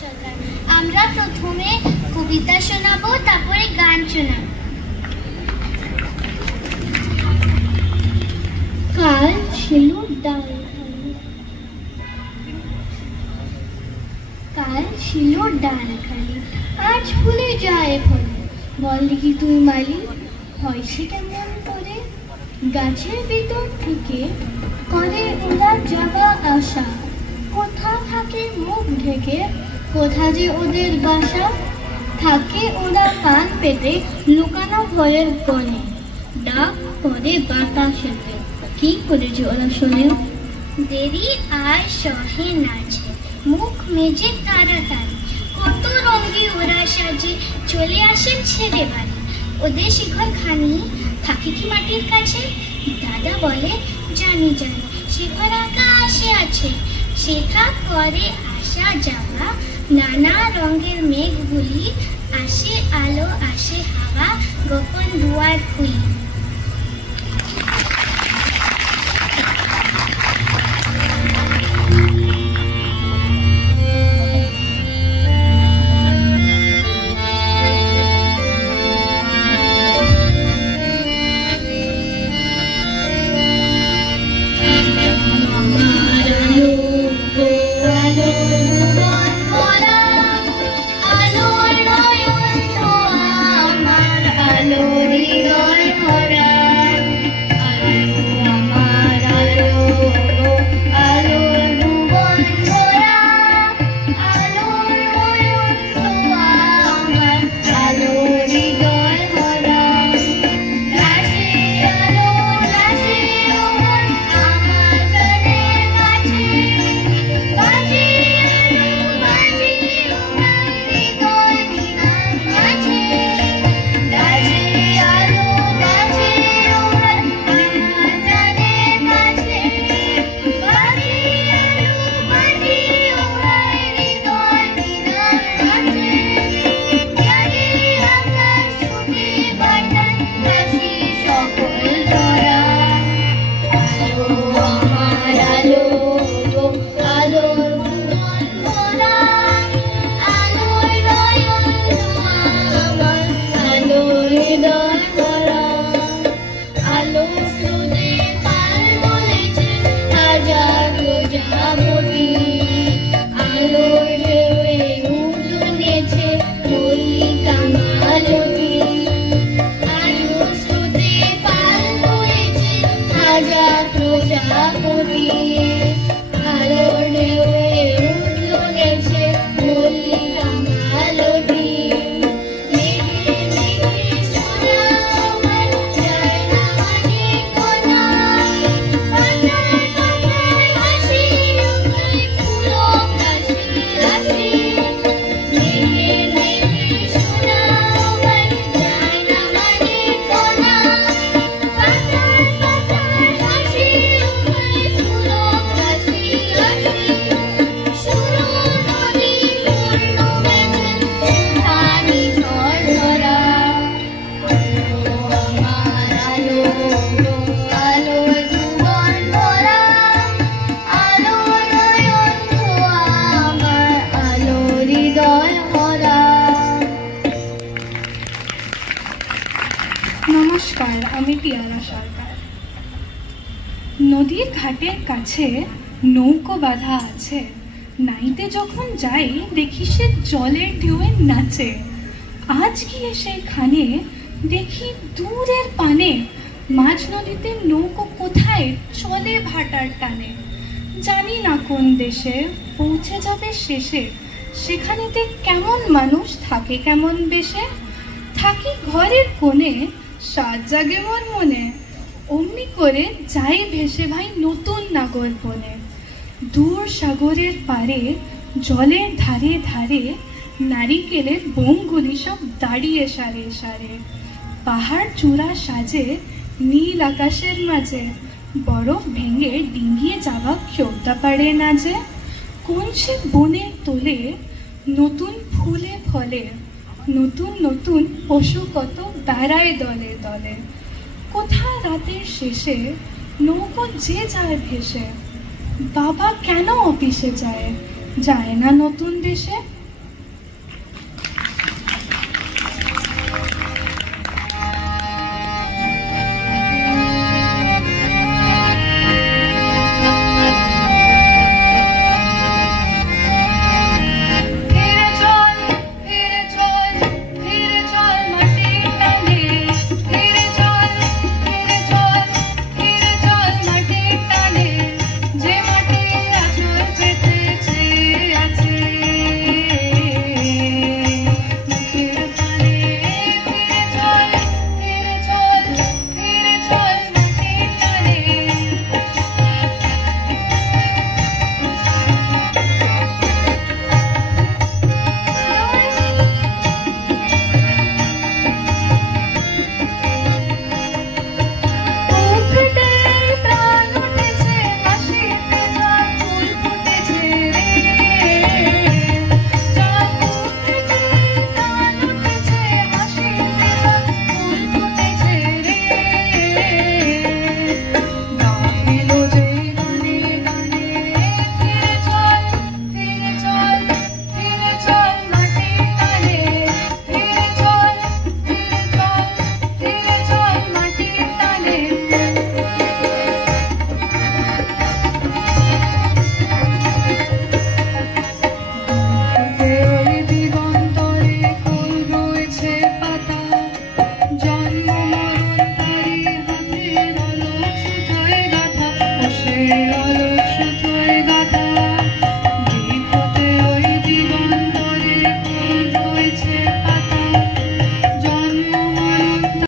সরকার। আমরা প্রথমে কবিতা শোনাবো, তারপরে গান শোনাবো। কাল ছিল ডালখালি, কাল ছিল ডালখালি, আজ ভুলে যায় ফলে। বল দেখি তুই মালি, হয় সে কেমন করে? গাছের ভিতর থেকে করে ওরা যাওয়া আসা, কোথা থাকে মুখ ঢেকে, কোথা যে ওদের বাসা। থাকে ওরা কান পেতে লুকানো ভয়ের কোণে, ডাক পরে বাতাসেতে, কি করেছে ওরা শোনে? দেরি আর সহে নাচে, মুখ মেজে তাড়াতাড়ি, কত রঙে ওরা সাজে, চলে আসে ছেড়ে বাড়ি। ওদের শিখর খানি থাকে কি মাটির কাছে? দাদা বলে জানি জানি, শিখর আকাশে আছে, শেখা করে আসা যাওয়া, নানা রঙের মেঘগুলি, আসে আলো আসে হাওয়া, গোপন দুয়ার খুলি। নমস্কার, আমি টিয়ারা সরকার। নদীর ঘাটের কাছে নৌকো বাঁধা আছে, নাইতে যখন যাই দেখি সে জলের ঢেউয়ে নাচে। আজ গিয়ে সেইখানে দেখি দূরের পানে, মাঝ নদীতে নৌকো কোথায় চলে ভাটার টানে। জানি না কোন দেশে পৌঁছে যাবে শেষে, সেখানেতে কেমন মানুষ থাকে কেমন বেশে। থাকি ঘরের কোণে, সাত জাগে মোর মনে, অমনি করে যাই ভেসে ভাই নতুন নাগর বনে। দূর সাগরের পারে জলের ধারে ধারে, নারিকেলের বোমগুলি সব দাঁড়িয়ে সারে সারে। পাহাড় চূড়া সাজে নীল আকাশের মাঝে, বরফ ভেঙে ডিঙ্গিয়ে যাওয়া কেউটা পারে না যে। কোন সে বনের তোলে নতুন ফুলে ফলে, নতুন নতুন পশু কত বেড়ায় দলে দলে। কোথা রাতের শেষে নৌকো যে যায় ভেসে, বাবা কেন অফিসে যায়, যায় না নতুন দেশে।